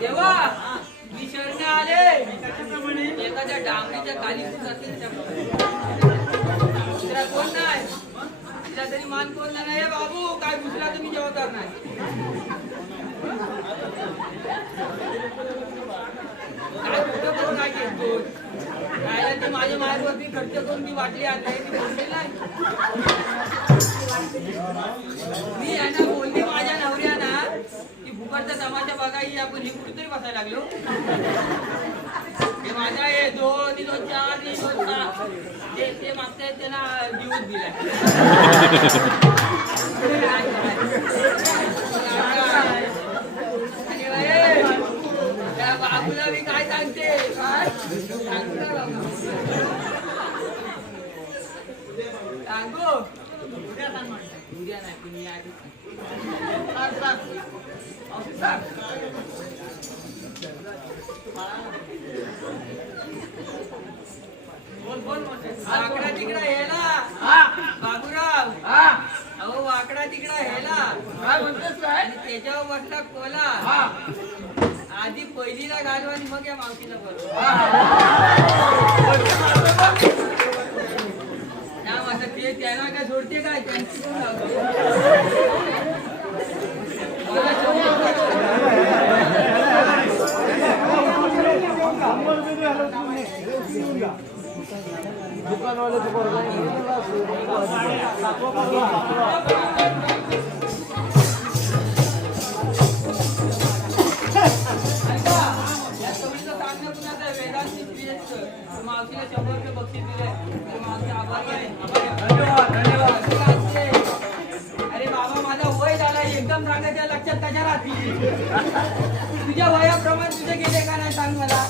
देवा मी शरणे आले एखाद्या डांगरीच्या खाली दुसरा कोण नाही? तिला तरी मान कोण नाही? बाबू काय दुसरा तुम्ही जेवतात नाही. काय कुठं पण काय घेतो राहिला ते माझ्या मायावरती खर्च करून ती वाटली आणली ती बोलली नाही. मी यांना की तमाशा बघा ही आपण ही कुठेतरी बसायला लागलो. हे माझा हे दोन दोन चार ही दोन सहा. ते ते मागच्या आहेत त्यांना दिवस दिलाय काय बाबूला मी काय सांगते काय सांगू? उद्या सांग. उद्या नाही तुम्ही आधी वाकडा तिकडा हेला बाबूराव अहो वाकडा तिकडा हेला काय म्हणतोस काय त्याच्यावर बसला कोला आधी पहिलीला घालू आणि मग या मावशीला बोलू ना माझं ते त्यांना काय सोडते काय त्यांची कोण लावते मला सोडते. ऐका, या सवयीचं सांगणं कुणाचं आहे? वेदांती श्रेष्ठ. तर मावशीला शंभर रुपये बक्षीस तर मावशी आभारी आहे अरे बाबा माझा वय झाला एकदम सांगायच्या लक्षात त्याच्या राहतील तुझ्या वयाप्रमाणे तुझे गेले का नाही सांग मला.